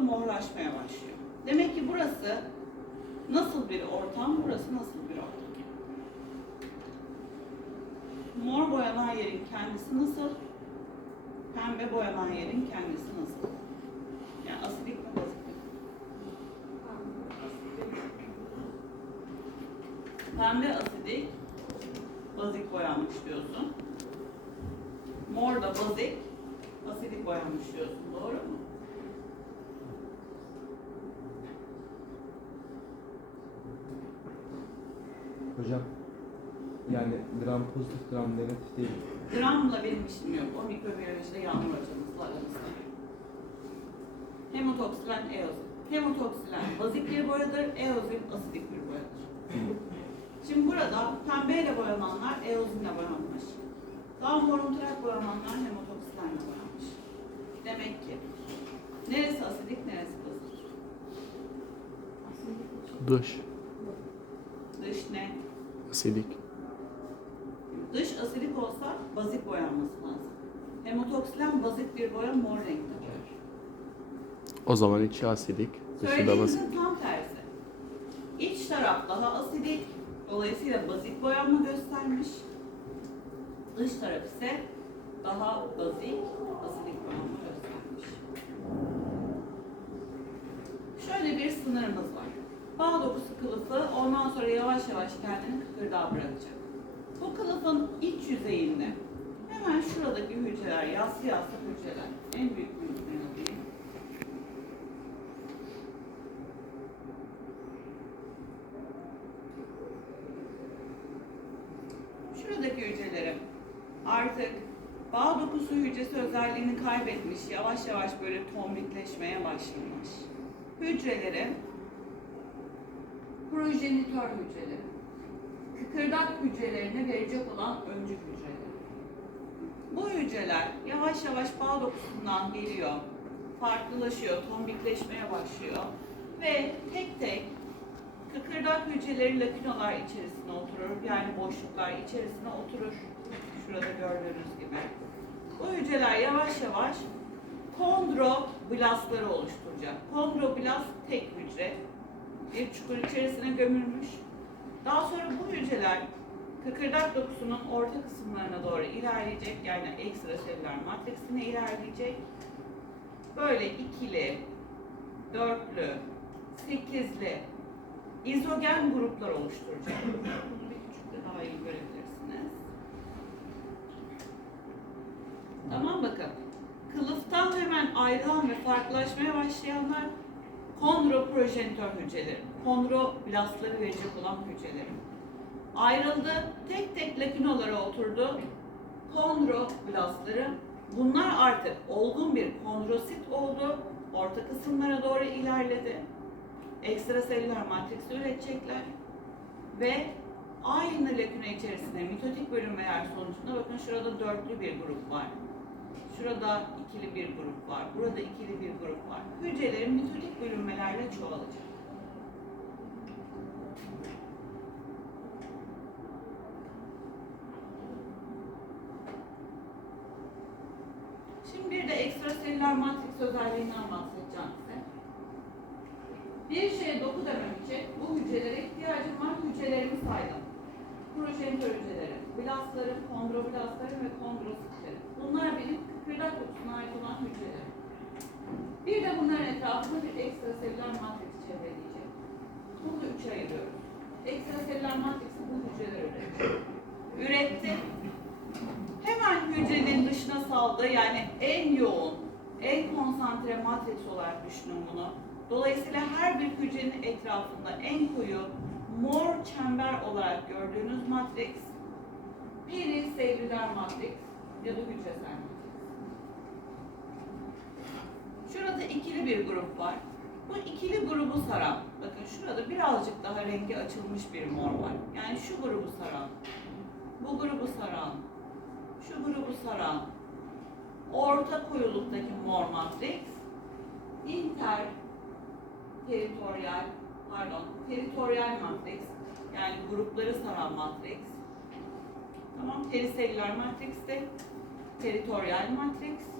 doğru morlaşmaya başlıyor. Demek ki burası nasıl bir ortam, burası nasıl bir ortam? Mor boyanan yerin kendisi nasıl? Pembe boyanan yerin kendisi nasıl? Yani asidik mi bazik? Pembe asidik, bazik boyanmış diyorsun. Mor da bazik, asidik boyanmış diyorsun. Doğru mu? Hocam yani gram pozitif gram negatif değil. Gramla benim işim yok. O mikrobiyolojide Yağmur hocamızla aramızda. Hemotoksilen eozin. Hemotoksilen bazik bir boyadır, eozin asidik bir boyadır. Şimdi burada pembeyle boyananlar eozinle boyanmış. Daha morumtırak boyananlar hemotoksilenle boyanmış. Demek ki neresi asidik, neresi bazik? Dış. Asidik. Dış asidik olsa bazik boyanması lazım. Hemotoksilen bazik bir boya mor renkte. O zaman içi asidik. Dışı da basit. Söylediğimizin tam tersi. İç taraf daha asidik, dolayısıyla bazik boyanma göstermiş. Dış taraf ise daha bazik, asidik boyanma göstermiş. Şöyle bir sınırımız. Bağ dokusu kılıfı ondan sonra yavaş yavaş kendini kıkırdağa bırakacak. Bu kılıfın iç yüzeyinde hemen şuradaki hücreler, yassı yassı hücreler, en büyük büyüklüğünü alayım. Şuradaki hücrelerim artık bağ dokusu hücresi özelliğini kaybetmiş, yavaş yavaş böyle tombikleşmeye başlamış. Hücrelerim projenitör hücreleri. Kıkırdak hücrelerine verecek olan öncü hücreler. Bu hücreler yavaş yavaş bağ dokusundan geliyor, farklılaşıyor, tombikleşmeye başlıyor ve tek tek Kıkırdak hücreleri lakinolar içerisine oturur. Yani boşluklar içerisine oturur. Şurada gördüğünüz gibi. Bu hücreler yavaş yavaş kondroblastları oluşturacak. Kondroblast tek hücre. Bir çukur içerisine gömülmüş. Daha sonra bu hücreler kıkırdak dokusunun orta kısımlarına doğru ilerleyecek. Yani ekstraselüler matriksine ilerleyecek. Böyle ikili, dörtlü, sekizli, izogen gruplar oluşturacak. Bunu bir küçük daha iyi görebilirsiniz. Tamam bakın. Kılıftan hemen ayrılan ve farklılaşmaya başlayanlar kondroprojenitör hücreleri. Kondroblastları verecek olan hücreleri. Ayrıldı. Tek tek lakinolara oturdu. Kondroblastları. Bunlar artık olgun bir kondrosit oldu. Orta kısımlara doğru ilerledi ekstraselüler matriksi üretecekler ve aynı laküne içerisinde mitotik bölünmeler sonucunda bakın şurada dörtlü bir grup var. Şurada ikili bir grup var. Burada ikili bir grup var. Hücrelerin mitotik bölünmelerle çoğalacak. Şimdi bir de ekstraselüler matrix özelliğinden bahsedeceğim size. Bir şeye doku demem için bu hücrelere ihtiyacım var. Hücrelerimi saydım. Projenitör hücreleri, blastları, kondroblastları ve kondrositleri. Bunlar benim kıkırdak dokusuna ait olan hücrelerim. Bir de bunların etrafında bir ekstraselüler matrix çevreleyecek. Bunu üçe ayırıyoruz. Ekstraselüler matriksi bu hücreler üretiyor. Üretti. Hemen hücrenin dışına saldı. Yani en yoğun, en konsantre matrix olarak düşünün bunu. Dolayısıyla her bir hücrenin etrafında en koyu mor çember olarak gördüğünüz matriks periselüler matriks ya da hücresel Şurada ikili bir grup var. Bu ikili grubu saran, bakın şurada birazcık daha rengi açılmış bir mor var. Yani şu grubu saran, bu grubu saran, şu grubu saran, orta koyuluktaki mor matriks, inter teritoryal, pardon, teritoryal matriks, yani grupları saran matriks. Tamam, periselüler matriks de teritoryal matriks.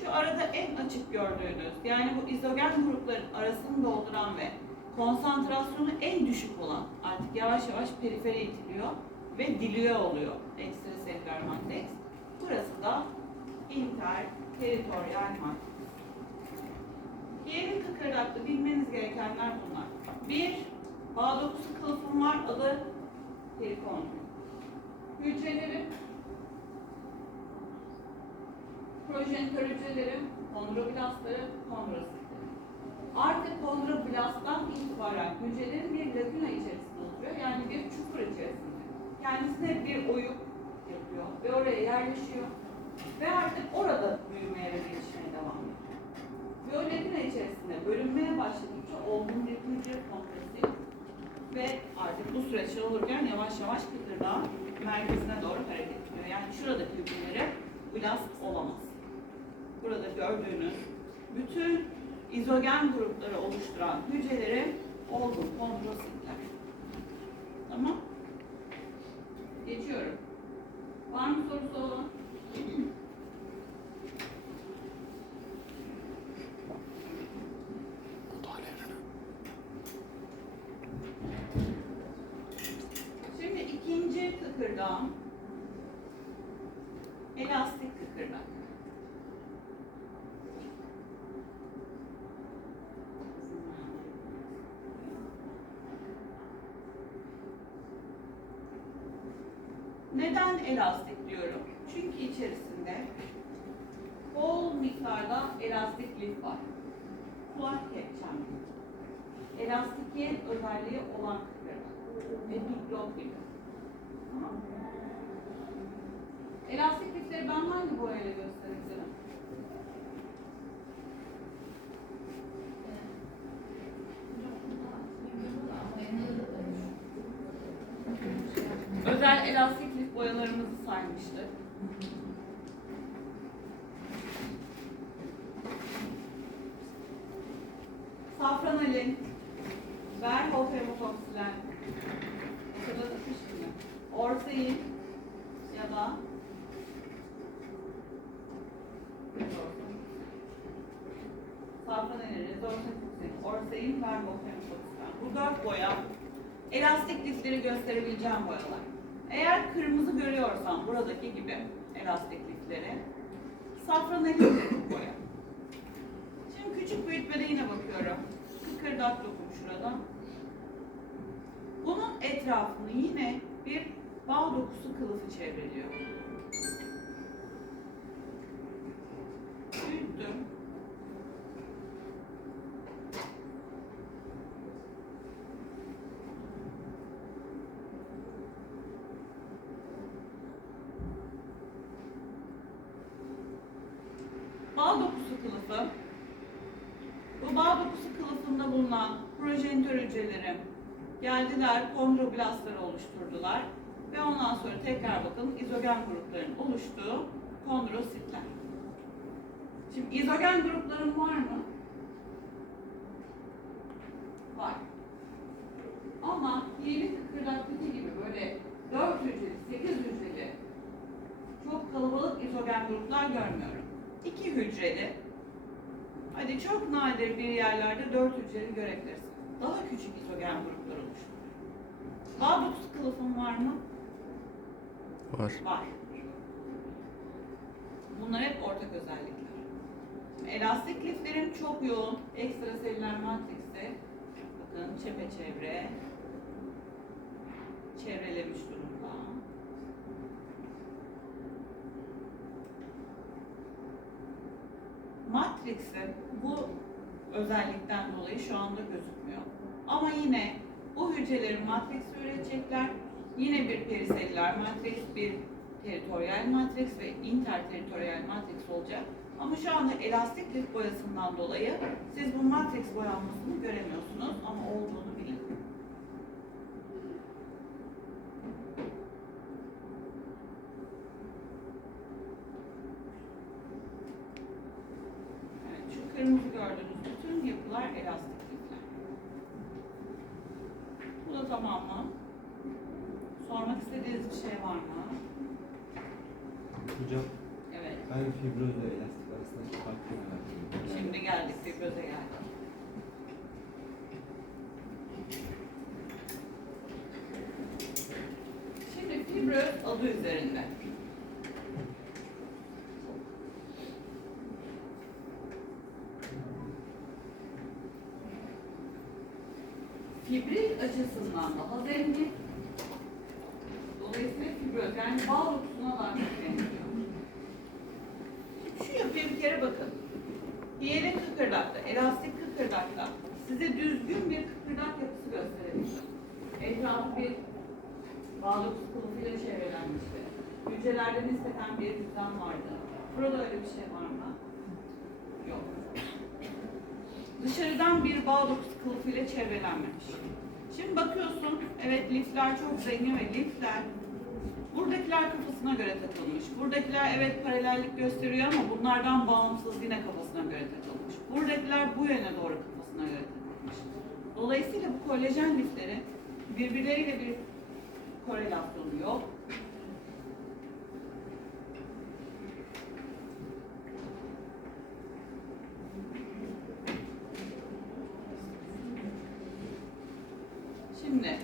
Şu arada en açık gördüğünüz, yani bu izogen grupların arasını dolduran ve konsantrasyonu en düşük olan artık yavaş yavaş periferi itiliyor ve diliyor oluyor ekstraselüler matrix. Burası da interteritoryal matrix. Diğeri kıkırdaklı bilmeniz gerekenler bunlar. Bir, bağ dokusu kılıfım var adı perikondrium. Hücrelerim, projenitör hücrelerim, kondroblastları, kondrositleri. Artık kondroblasttan itibaren hücrelerin bir laguna içerisinde oturuyor. Yani bir çukur içerisinde. Kendisine bir oyuk yapıyor ve oraya yerleşiyor. Ve artık orada büyümeye ve gelişmeye devam ediyor. Laguna içerisinde bölünmeye başladıkça olgun bir hücre komplesi ve artık bu süreçler olurken yavaş yavaş kıkırdağın merkezine doğru hareket ediyor. Yani şuradaki hücreleri blast olamaz. Burada gördüğünüz bütün izogen grupları oluşturan hücreleri olgun kondrositler. Tamam. Geçiyorum. Var mı sorusu olan? Şimdi ikinci kıkırdağım elastik kıkırdak. Neden elastik diyorum? Çünkü içerisinde bol miktarda elastik lif var. Kulak kepçem. Elastikiyet özelliği olan kıkırdak. Ve diplot gibi. Tamam mı? Elastik lifleri ben hangi boyayla gösterebilirim? Özel elastik lif boyalarımızı orsein, Verhof-hemotoksilen. Bu dört boya elastik lifleri gösterebileceğim boyalar. Eğer kırmızı görüyorsam buradaki gibi elastik lifleri safranellidir bu boya. Şimdi küçük büyütmede yine bakıyorum. Kıkırdak dokum şurada. Bunun etrafını yine bir bağ dokusu kılıfı çevreliyor. Büyüttüm. Bağ dokusu kılıfı. Bu bağ dokusu kılıfında bulunan projenitör hücrelerim geldiler, kondroblastları oluşturdular ve ondan sonra tekrar bakın izogen grupların oluştuğu kondrositler. Şimdi izogen gruplarım var mı? Var. Ama yeni kıkırdaktaki gibi böyle 4 hücreli, 8 hücreli çok kalabalık izogen gruplar görmüyorum. 2 hücreli, hadi çok nadir bir yerlerde 4 hücreli görebilirsin. Daha küçük izogen gruplar oluşturur. Bağ dokusu kılıfın var mı? Var. Var. Bunlar hep ortak özellikler. Elastik liflerin çok yoğun ekstraselüler matriksi bakın çepeçevre çevrelemiş durumda. Matrix'in bu özellikten dolayı şu anda gözükmüyor. Ama yine bu hücrelerin matriksi üretecekler. Yine bir periselüler matriks, bir teritoryal matriks ve interteritoryal matriks olacak. Ama şu anda elastik lif boyasından dolayı siz bu matriks boyanmasını göremiyorsunuz ama olduğunu bilin. Evet, şu kırmızı gördüğünüz bütün yapılar elastik lifler. Bu da tamam mı? Sormak istediğiniz bir şey var mı? Hocam Evet. ben fibrozla elastik arasında Aslında farklı merak ediyorum. Şimdi geldik fibroza geldik. Fibroz adı üzerinde. Fibril açısından daha zengin. Dolayısıyla fibroz yani bağ dokusuna daha çok benziyor. Şu yapıya bir kere bakın. Diğeri kıkırdakta, elastik kıkırdakta size düzgün bir kıkırdak yapısı gösterebilir. Etrafı bir bağlı kılıfıyla çevrelenmişti. Hücrelerde nispeten bir düzen vardı. Burada öyle bir şey var mı? Yok. Dışarıdan bir bağ dokusu kılıfıyla çevrelenmemiş. Şimdi bakıyorsun, evet lifler çok zengin ve lifler Buradakiler kafasına göre takılmış. Buradakiler evet paralellik gösteriyor ama bunlardan bağımsız yine kafasına göre takılmış. Buradakiler bu yöne doğru kafasına göre takılmış. Dolayısıyla bu kolajen lifleri birbirleriyle bir korelasyonu yok. Şimdi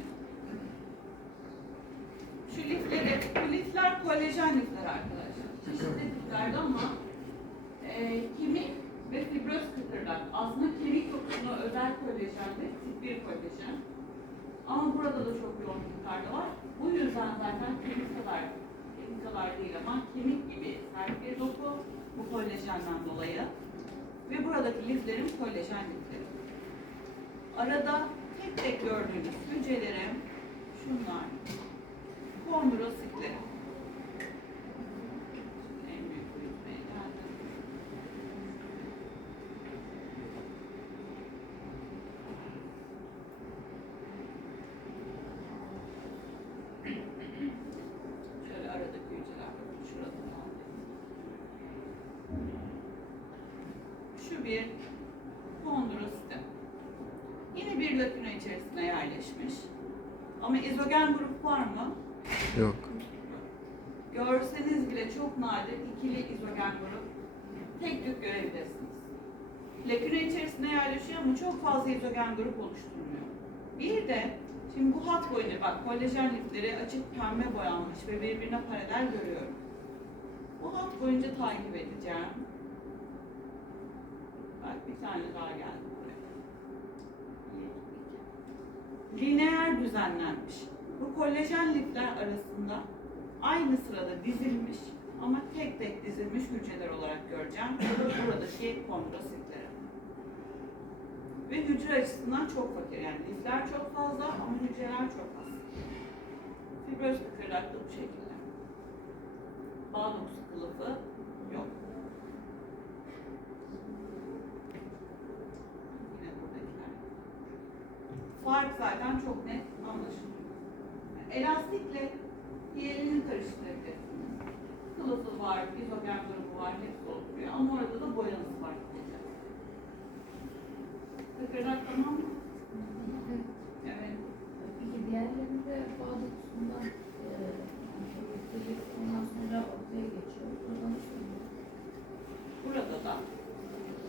şu lifleri, bu lifler kolajen lifler arkadaşlar. Çeşitli liflerde ama e, kemik ve fibroz kıkırdak. Aslında kemik dokusuna özel kolajenli, tip 1 kolajen. Ama burada da çok yoğun miktarda var. Bu yüzden zaten kemik kadar, kemik kadar değil ama kemik gibi sert bir doku bu kolajenden dolayı. Ve buradaki liflerin kolajen lifleri. Arada tek tek gördüğünüz hücrelerim şunlar. Kondrositleri. Şimdi en büyük büyütmeye geldim. Şöyle aradaki hücreler bakın şurada kaldı. Şu bir kondrositem. Yine bir lakuna içerisine yerleşmiş. Ama izogen grup var mı? Yok. Görseniz bile çok nadir ikili izogen grup tek tük görebilirsiniz. Laküne içerisine yerleşiyor ama çok fazla izogen grup oluşturmuyor. Bir de şimdi bu hat boyunca bak kolajen lifleri açık pembe boyanmış ve birbirine paralel görüyorum. Bu hat boyunca takip edeceğim. Bak bir tane daha geldi buraya. Lineer düzenlenmiş. Bu kolajen lifler arasında aynı sırada dizilmiş ama tek tek dizilmiş hücreler olarak göreceğim. Buradaki kondrositleri. Ve hücre açısından çok fakir. Yani lifler çok fazla ama hücreler çok az. Fibroz kıkırdaklı bu şekilde. Bağ dokusu kılıfı yok. Yine buradakiler. Fark zaten çok net anlaşılıyor. Elastikle diğerini karıştırabilirsiniz. Kılıfı var, izogen grubu var, hepsi oturuyor ama orada da boyanız var. Kıkırdak tamam mı? Evet. Peki diğerlerinde bağ dokusundan eee ondan sonra ortaya geçiyor. Burada nasıl oluyor? Burada da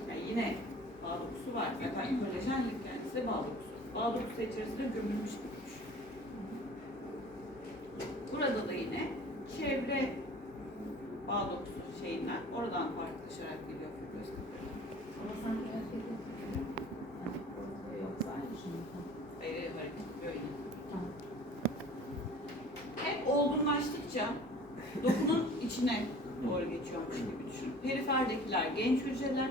yani yine bağ dokusu var. Zaten kolajen lif kendisi bağ dokusu. Bağ dokusu içerisinde gömülmüş gibi düşün. Burada da yine çevre bağ dokusu şeyinden oradan farklılaşarak geliyor fibroz kıkırdak. Ama sanki hareket ediyor. Yani ortada yoksa aynı şey mi? Tamam. Hayır, hareket böyle. Tamam. Hep olgunlaştıkça dokunun içine doğru geçiyormuş gibi düşünün. Periferdekiler genç hücreler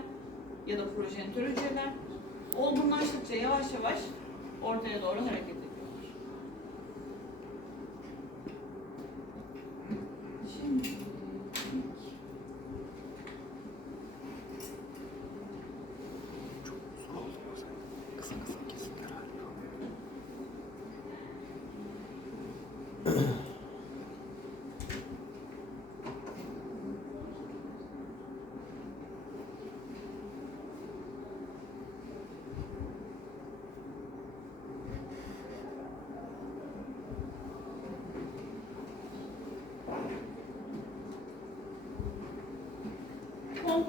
ya da projenitör hücreler. Olgunlaştıkça yavaş yavaş ortaya doğru hareket ediyorlar. Şimdi Kısa kısa kesin herhalde.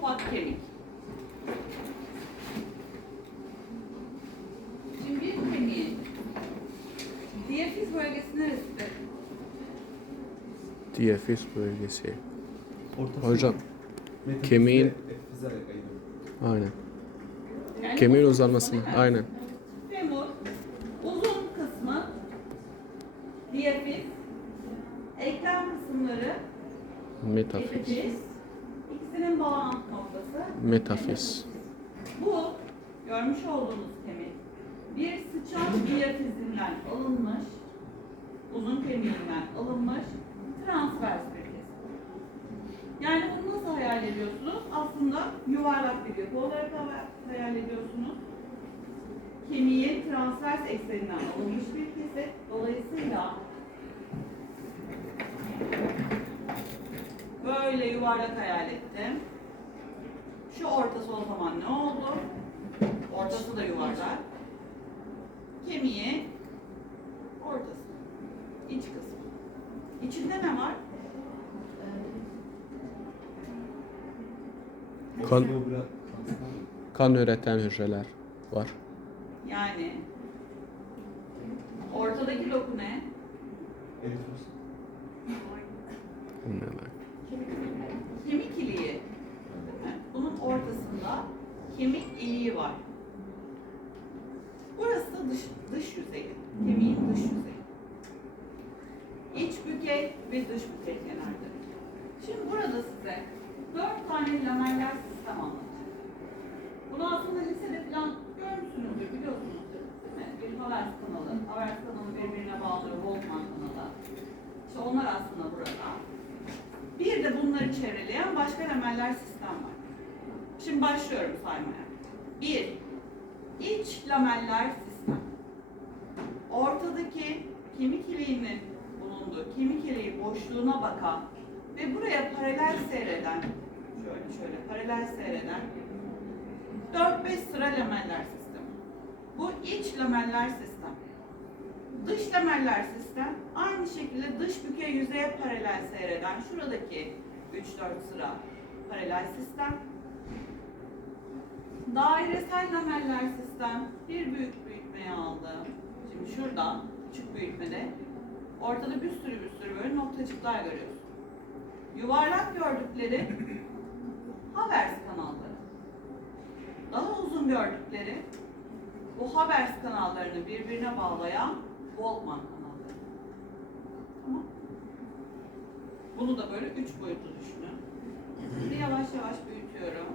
topak kemik. Şimdi bir kemiğin diyafiz bölgesi neresidir? Diyafiz bölgesi. Ortası. Hocam Metafizle kemiğin- epifize ayırıyor. aynen. Yani Kemiğin uzanmasını aynen. Femur, uzun kısmı, diyafiz, eklem kısımları, Metafiz. epifiz, ikisinin bağlantı noktası. Metafiz. Bu görmüş olduğunuz kemik sıçan diyafizinden alınmış, uzun kemiğinden alınmış transvers bir. Yani bunu nasıl hayal ediyorsunuz? Aslında yuvarlak bir yapı olarak ha- hayal ediyorsunuz. Kemiğin transvers ekseninden alınmış bir kesim. Dolayısıyla böyle yuvarlak hayal ettim. Şu ortası o zaman ne oldu? Ortası da yuvarlak. Kemiği ortası. iç kısmı. İçinde ne var? Kan- kanser mi? Kan üreten hücreler var. Yani ortadaki doku ne? Bilmiyorum. Kemik iliği. Değil mi? Bunun ortasında kemik iliği var. Burası dış, dış yüzeyi. Kemiğin dış yüzeyi. İç bükey ve dış bükey kenarları. Şimdi burada size dört tane lameller sistem anlatacağım. Bunu aslında lisede falan görmüşsünüzdür, biliyorsunuzdur. Değil mi? Bir Havers kanalı, Havers kanalı birbirine bağlıyor, Volkmann kanalı. İşte onlar aslında burada. Bir de bunları çevreleyen başka lameller sistem var. Şimdi başlıyorum saymaya. Bir, iç lameller sistem. Ortadaki kemik iliğinin bulunduğu kemik iliği boşluğuna bakan ve buraya paralel seyreden, şöyle şöyle paralel seyreden 4-5 sıra lameller sistemi. Bu iç lameller sistem. Dış lameller sistem aynı şekilde dış bükey yüzeye paralel seyreden şuradaki 3-4 sıra paralel sistem. Dairesel lameller sistem bir büyük büyütmeye aldım. Şimdi şurada küçük büyütmede ortada bir sürü bir sürü böyle noktacıklar görüyorsun. Yuvarlak gördükleri Havers kanalları. Daha uzun gördükleri bu Havers kanallarını birbirine bağlayan Volkmann kanalları. Tamam. Bunu da böyle üç boyutlu düşünün. Şimdi yavaş yavaş büyütüyorum.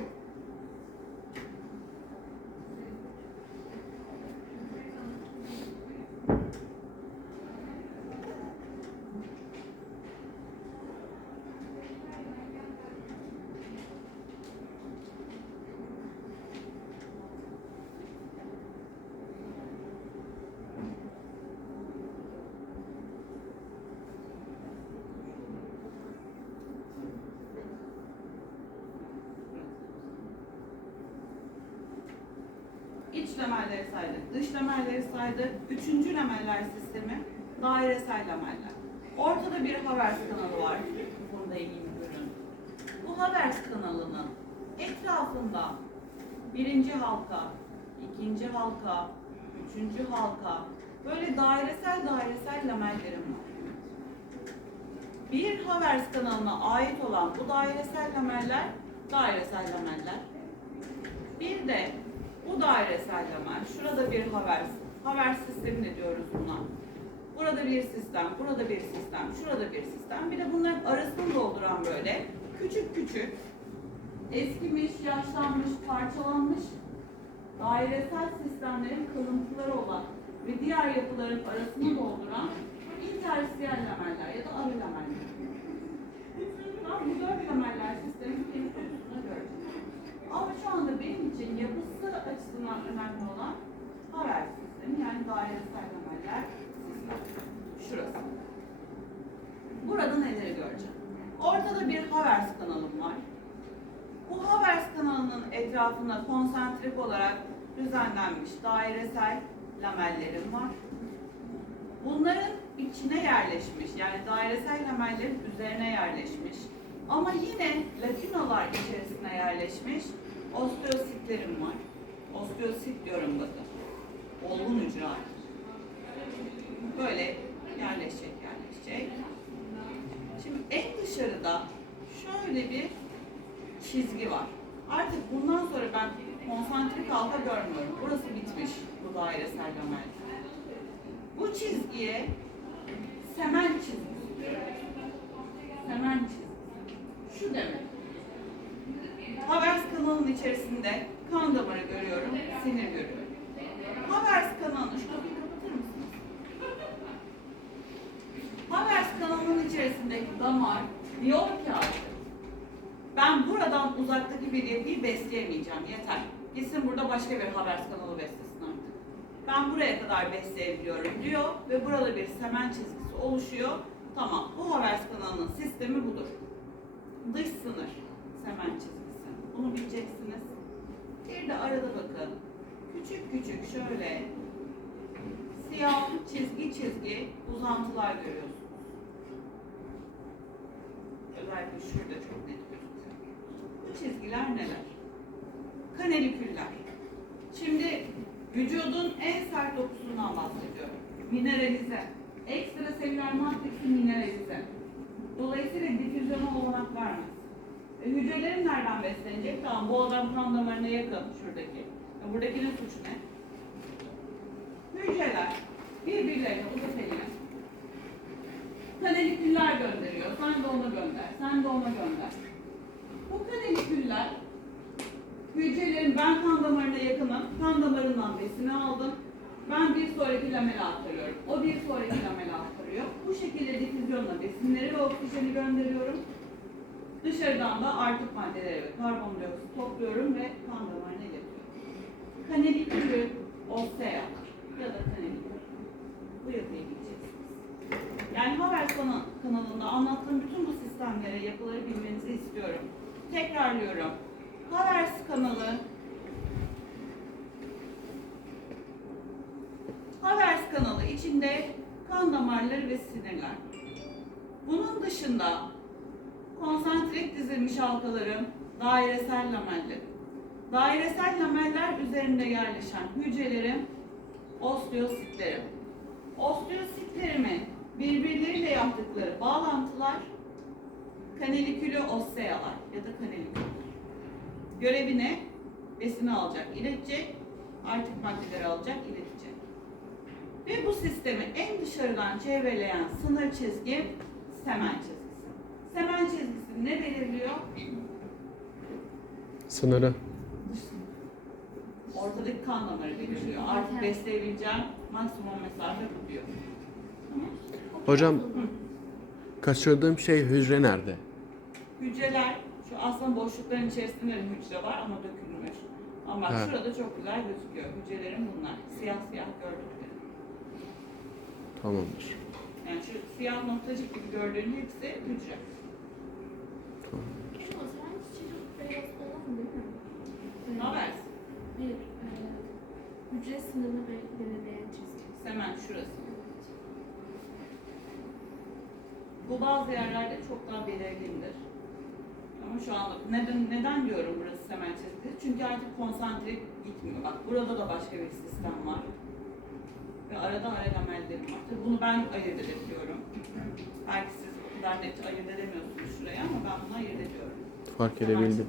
İç lamelleri saydık, dış lamelleri saydık. Üçüncü lameller sistemi dairesel lameller. Ortada bir Havers kanalı var. Burada eğeyim görün. Bu Havers kanalının etrafında birinci halka, ikinci halka, üçüncü halka böyle dairesel dairesel lamellerim var. Bir Havers kanalına ait olan bu dairesel lameller dairesel lameller. Bir de bu dairesel lamel, şurada bir Havers, Havers sistemi de diyoruz buna. Burada bir sistem, burada bir sistem, şurada bir sistem. Bir de bunların arasını dolduran böyle küçük küçük eskimiş, yaşlanmış, parçalanmış dairesel sistemlerin kalıntıları olan ve diğer yapıların arasını dolduran intersiyel lameller ya da arı lameller. Tamam, bu dört lameller sistemi. Ama şu anda benim için yapısı açısından önemli olan Haber sistemi yani dairesel sistem. Şurası. Burada neleri göreceğim? Ortada bir Havers kanalım var. Bu Havers kanalının etrafında konsantrik olarak düzenlenmiş dairesel lamellerim var. Bunların içine yerleşmiş, yani dairesel lamellerin üzerine yerleşmiş ama yine latinolar içerisine yerleşmiş osteositlerim var. Osteosit diyorum bakın. Olgun hücre. Böyle yerleşecek, yerleşecek. Şimdi en dışarıda şöyle bir çizgi var. Artık bundan sonra ben konsantrik halka görmüyorum. Burası bitmiş bu dairesel lamel. Bu çizgiye semen çizgisi diyorum. Semen çizgisi. Şu demek. Kanalının içerisinde kan damarı görüyorum, sinir görüyorum. Havers kanalını şu kapıyı kapatır mısınız? Havers kanalının içerisindeki damar diyor ki artık ben buradan uzaktaki bir yapıyı besleyemeyeceğim yeter. Gitsin burada başka bir Havers kanalı beslesin artık. Ben buraya kadar besleyebiliyorum diyor ve burada bir semen çizgisi oluşuyor. Tamam bu Havers kanalının sistemi budur. Dış sınır semen çizgisi. Bunu bileceksiniz. Bir de arada bakın. Küçük küçük şöyle siyah çizgi çizgi uzantılar görüyorsunuz. Özellikle şurada çok net gözüküyor. Bu çizgiler neler? Kanaliküller. Şimdi vücudun en sert dokusundan bahsediyorum. Mineralize. Ekstra selüler matriksi mineralize. Dolayısıyla difüzyona olanak vermez. E, hücrelerin nereden beslenecek? Tamam bu adam kan damarına yakın şuradaki. E, buradakinin suçu ne? Hücreler birbirlerine uzat eline. Kanaliküller gönderiyor. Sen de ona gönder. Sen de ona gönder. Bu kanaliküller hücrelerin ben kan damarına yakınım. Kan damarından besini aldım. Ben bir sonraki lamele aktarıyorum. O bir sonraki lamele aktarıyor. Bu şekilde difüzyonla besinleri ve oksijeni gönderiyorum. Dışarıdan da artık maddeleri ve karbondioksit topluyorum ve kan damarına iletiyorum. Kanalikülü osea ya da kanalikül. Bu yapıyı bileceksiniz. Yani kana- kanalında anlattığım bütün bu sistemlere, yapıları bilmenizi istiyorum. Tekrarlıyorum. Havers kanalı Havers kanalı içinde kan damarları ve sinirler. Bunun dışında konsantrik dizilmiş halkalarım, dairesel lamellerim. Dairesel lameller üzerinde yerleşen hücrelerim, osteositlerim. Osteositlerimin birbirleriyle yaptıkları bağlantılar kanalikülü ossealar ya da kanaliküller. Görevi ne? Besini alacak, iletecek, artık maddeleri alacak, iletecek. Ve bu sistemi en dışarıdan çevreleyen sınır çizgi semen çizgisi. Semen çizgisi ne belirliyor? Sınırı. Ortadaki kan damarı belirliyor. Artık besleyebileceğim maksimum mesafe bu diyor. Tamam. Hocam kaçırdığım şey hücre nerede? Hücreler, şu aslında boşlukların içerisinde de hücre var ama dökülmüş. Ama bak Evet. şurada çok güzel gözüküyor. Hücrelerim bunlar. Siyah siyah gördüklerim. Tamamdır. Yani şu siyah noktacık gibi gördüğün hepsi hücre. Hücre sınırını be- belirleyen çizgi. Hemen şurası. Bu bazı yerlerde çok daha belirgindir. Ama şu anda neden neden diyorum burası semen çizgisi? Çünkü artık konsantrik gitmiyor. Bak burada da başka bir sistem var. Ve arada ara lamellerim var. Tabii bunu ben ayırt edebiliyorum. Belki siz kadar net ayırt edemiyorsunuz şuraya ama ben bunu ayırt ediyorum. Fark edebildim.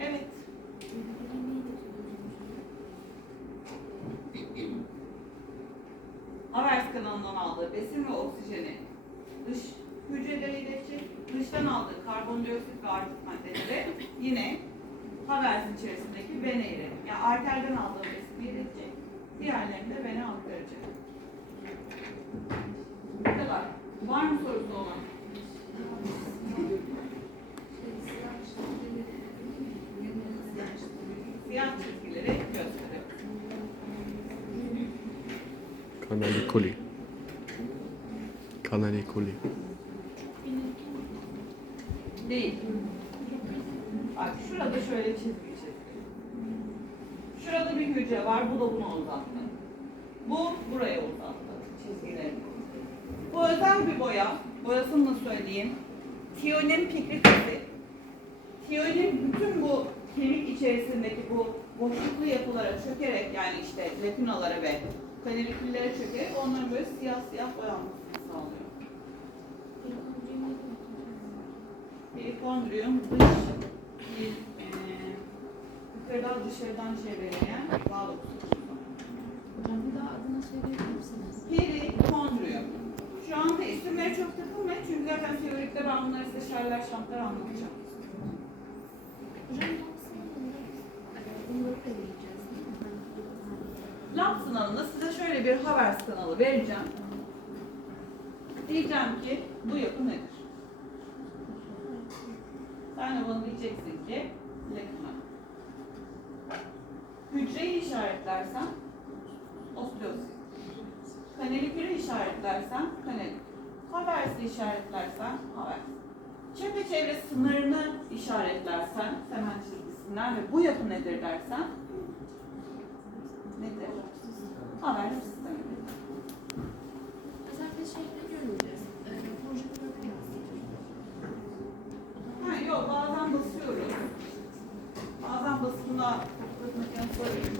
Evet. Havers kanalından aldığı besin ve oksijeni dış hücrelere iletecek. Dıştan aldığı karbondioksit ve artık maddeleri yine Havers'in içerisindeki vene ile, yani arterden aldığı besini iletecek. Diğerlerini de vene aktaracak. Var mı sorusu olan? Siyah çizgileri gösterelim. Kanalikuli. Şurada şöyle çizgi çizgi. Şurada bir hücre var. Bu da buna uzaklı. Bu buraya uzaklı çizgileri. Bu özel bir boya. Boyasını da söyleyeyim. Tiyonin pikritesi. Tiyonin bütün bu kemik içerisindeki bu boşluklu yapılara çökerek yani işte lepinalara ve kanaliküllere çökerek onların böyle siyah siyah boyanmasını sağlıyor. Perikondrium dış bir eee yukarıdan dışarıdan çevreleyen bağ dokusu. Hocam bir daha adını söyleyebilir misiniz? Perikondrium. Şu anda isimleri çok takılmayın çünkü zaten teorikte ben bunları size şerler şartlar anlatacağım. Hocam. Bunları size şöyle bir Havertz kanalı vereceğim. Diyeceğim ki bu yapı nedir? vermem ve bu yapı nedir dersen nedir? Haber sistemi. Özellikle şeyde görünce ee, Ha, yok bazen basıyoruz. Bazen basında makinesi